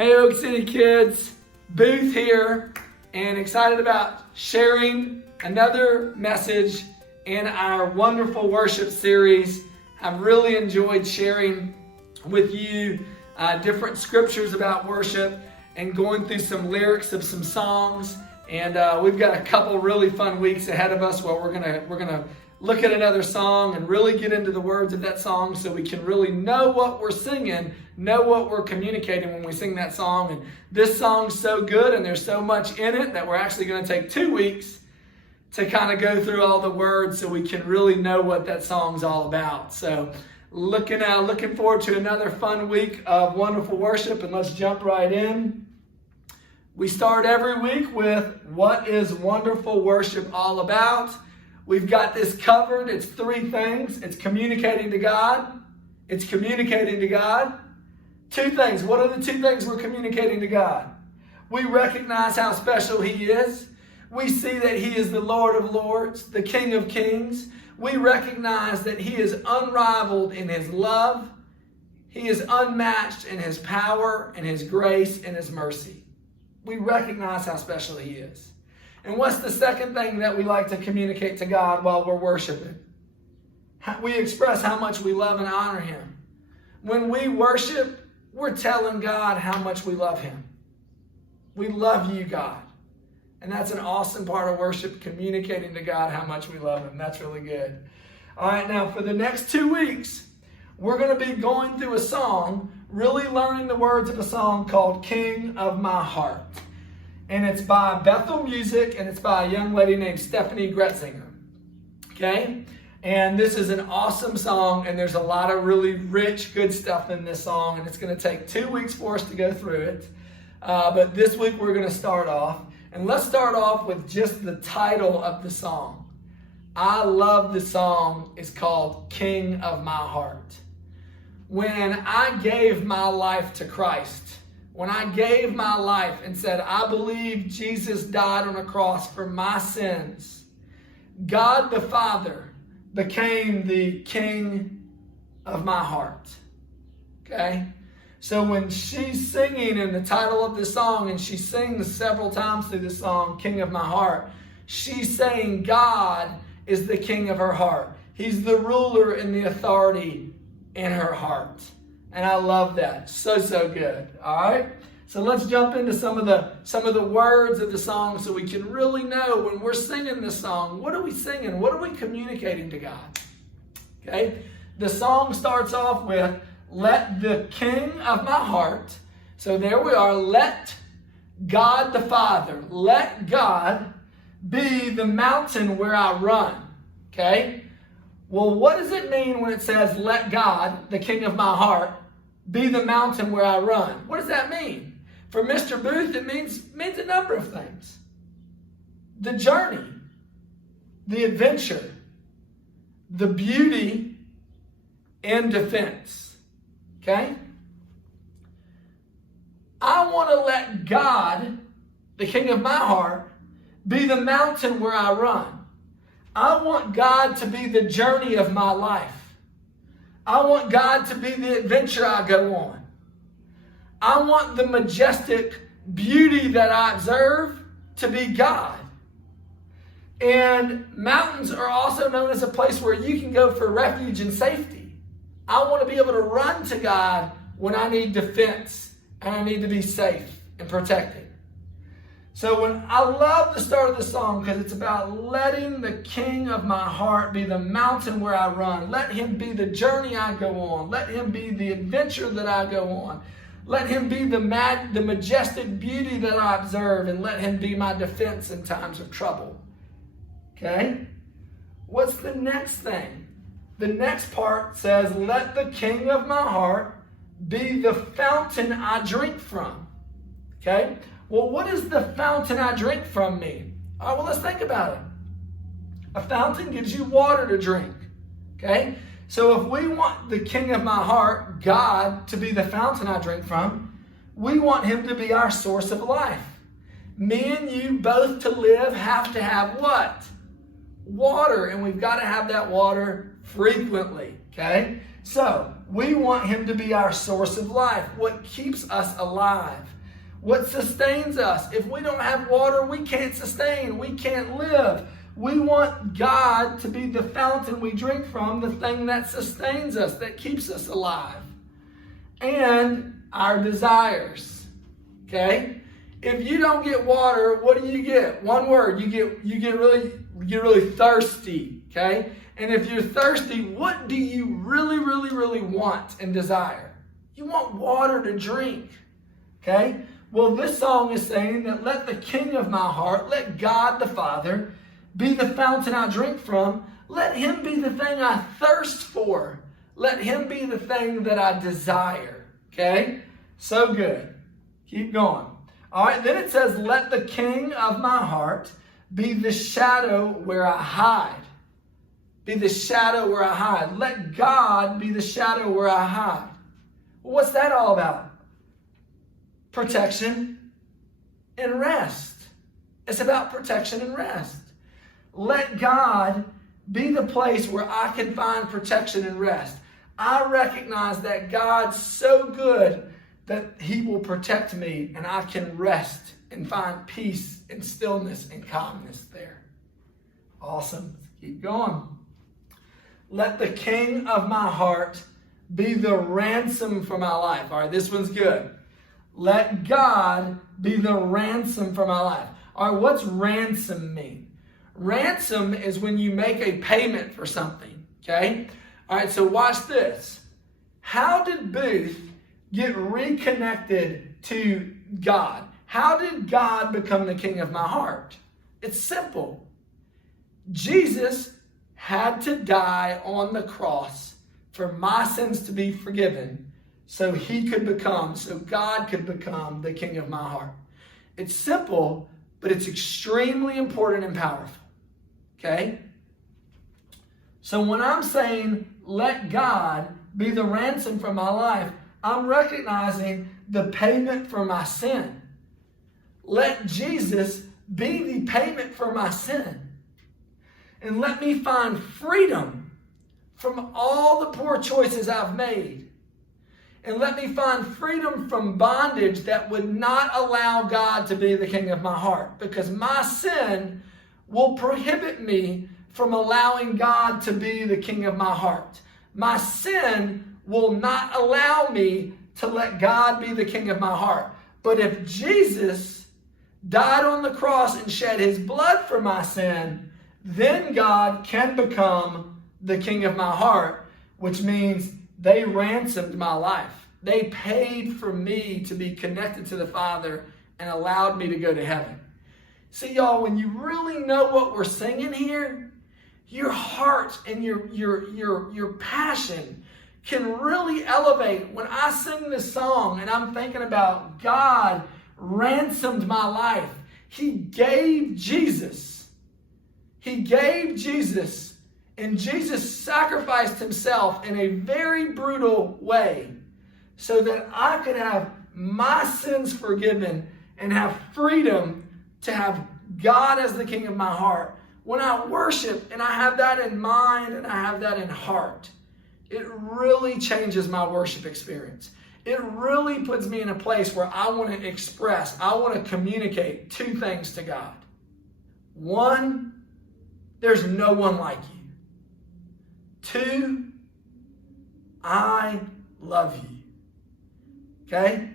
Hey Oak City kids, Booth here, and excited about sharing another message in our wonderful worship series. I've really enjoyed sharing with you different scriptures about worship and going through some lyrics of some songs. And we've got a couple really fun weeks ahead of us where we're gonna look at another song and really get into the words of that song so we can really know what we're singing, know what we're communicating when we sing that song. And this song's so good and there's so much in it that we're actually going to take 2 weeks to kind of go through all the words so we can really know what that song's all about. So looking forward to another fun week of wonderful worship, and let's jump right in. We start every week with what is wonderful worship all about? We've got this covered. It's 3 things. It's communicating to God. It's communicating to God. 2 things. What are the 2 things we're communicating to God? We recognize how special He is. We see that He is the Lord of Lords, the King of Kings. We recognize that He is unrivaled in His love. He is unmatched in His power and His grace and His mercy. We recognize how special He is. And what's the second thing that we like to communicate to God while we're worshiping? We express how much we love and honor Him. When we worship, we're telling God how much we love Him. We love you, God. And that's an awesome part of worship, communicating to God how much we love Him. That's really good. All right, now for the next 2 weeks, we're going to be going through a song, really learning the words of a song called King of My Heart. And it's by Bethel Music, and it's by a young lady named Steffany Gretzinger. Okay? And this is an awesome song, and there's a lot of really rich, good stuff in this song, and it's going to take 2 weeks for us to go through it. But this week we're going to start off. And let's start off with just the title of the song. I love the song. It's called King of My Heart. When I gave my life to Christ, when I gave my life and said, I believe Jesus died on a cross for my sins, God the Father became the King of my heart. Okay? So when she's singing in the title of the song, and she sings several times through the song, King of My Heart, she's saying God is the King of her heart. He's the ruler and the authority in her heart. And I love that. So good. All right? So let's jump into some of the words of the song so we can really know when we're singing this song, what are we singing? What are we communicating to God? Okay? The song starts off with, let the King of my heart. So there we are. Let God the Father, let God be the mountain where I run. Okay? Well, what does it mean when it says, let God, the King of my heart, be the mountain where I run? What does that mean? For Mr. Booth, it means a number of things. The journey, the adventure, the beauty, and defense. Okay? I want to let God, the King of my heart, be the mountain where I run. I want God to be the journey of my life. I want God to be the adventure I go on. I want the majestic beauty that I observe to be God. And mountains are also known as a place where you can go for refuge and safety. I want to be able to run to God when I need defense and I need to be safe and protected. So when I love the start of the song because it's about letting the King of my heart be the mountain where I run. Let Him be the journey I go on. Let Him be the adventure that I go on. Let Him be the majestic beauty that I observe, and let Him be my defense in times of trouble. Okay? What's the next thing? The next part says, let the King of my heart be the fountain I drink from. Okay? Well, what does the fountain I drink from mean? All right, well, let's think about it. A fountain gives you water to drink. Okay? So if we want the King of my heart, God, to be the fountain I drink from, we want Him to be our source of life. Me and you both to live have to have what? water, and we've got to have that water frequently, okay? So we want him to be our source of life, what keeps us alive, what sustains us. If we don't have water, we can't sustain, we can't live. We want God to be the fountain we drink from, the thing that sustains us, that keeps us alive. And our desires, okay? If you don't get water, what do you get? One word, you get really thirsty, okay? And if you're thirsty, what do you really want and desire? You want water to drink, okay? Well, this song is saying that let the King of my heart, let God the Father, be the fountain I drink from. Let him be the thing I thirst for. Let him be the thing that I desire, okay? So good. Keep going. All right, then it says, let the King of my heart be the shadow where I hide. Be the shadow where I hide. Let God be the shadow where I hide. Well, what's that all about? Protection and rest. It's about protection and rest. Let God be the place where I can find protection and rest. I recognize that God's so good that he will protect me and I can rest and find peace and stillness and calmness there. Awesome. Keep going. Let the King of my heart be the ransom for my life. All right, this one's good. Let God be the ransom for my life. All right, what's ransom mean? Ransom is when you make a payment for something, okay? All right, so watch this. How did Booth get reconnected to God? How did God become the King of my heart? It's simple. Jesus had to die on the cross for my sins to be forgiven so God could become the King of my heart. It's simple, but it's extremely important and powerful. Okay? So when I'm saying, let God be the ransom for my life, I'm recognizing the payment for my sin. Let Jesus be the payment for my sin. And let me find freedom from all the poor choices I've made. And let me find freedom from bondage that would not allow God to be the King of my heart. Because my sin will prohibit me from allowing God to be the King of my heart. My sin will not allow me to let God be the King of my heart. But if Jesus died on the cross and shed his blood for my sin, then God can become the King of my heart, which means they ransomed my life. They paid for me to be connected to the Father and allowed me to go to heaven. See, y'all, when you really know what we're singing here, your heart and your passion can really elevate. When I sing this song and I'm thinking about God ransomed my life, he gave Jesus. He gave Jesus, and Jesus sacrificed himself in a very brutal way so that I could have my sins forgiven and have freedom to have God as the King of my heart. When I worship and I have that in mind and I have that in heart, it really changes my worship experience. It really puts me in a place where I want to express, I want to communicate two things to God. One, there's no one like you. Two, I love you. Okay?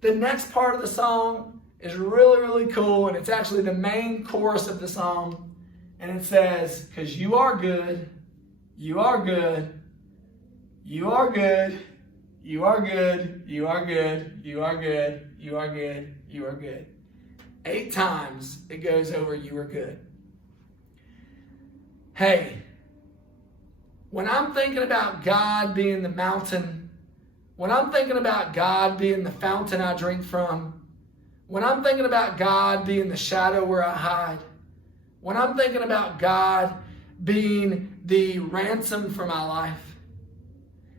The next part of the song is really, really cool, and it's actually the main chorus of the song. And it says, because you are good, you are good, you are good, you are good, you are good, you are good, you are good, you are good. 8 times it goes over you are good. Hey, when I'm thinking about God being the mountain, when I'm thinking about God being the fountain I drink from, when I'm thinking about God being the shadow where I hide, when I'm thinking about God being the ransom for my life,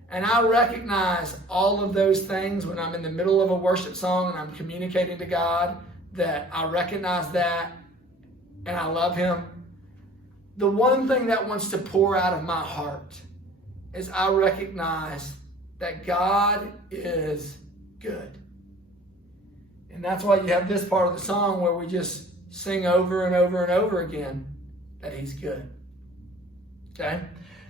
and I recognize all of those things when I'm in the middle of a worship song and I'm communicating to God that I recognize that and I love him, the one thing that wants to pour out of my heart is I recognize that God is good. And that's why you have this part of the song where we just sing over and over and over again that He's good. Okay?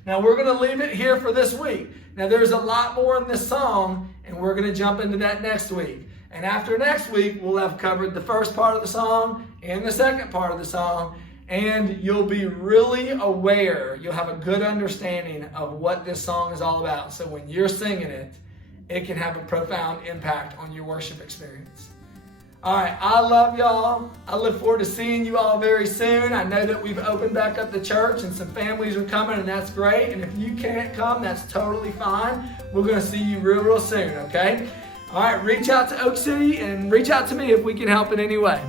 Now we're going to leave it here for this week. Now there's a lot more in this song, and we're going to jump into that next week. And after next week, we'll have covered the first part of the song and the second part of the song, and you'll be really aware, you'll have a good understanding of what this song is all about. So when you're singing it, it can have a profound impact on your worship experience. All right, I love y'all. I look forward to seeing you all very soon. I know that we've opened back up the church and some families are coming, and that's great. And if you can't come, that's totally fine. We're going to see you real soon, okay? All right, reach out to Oak City and reach out to me if we can help in any way.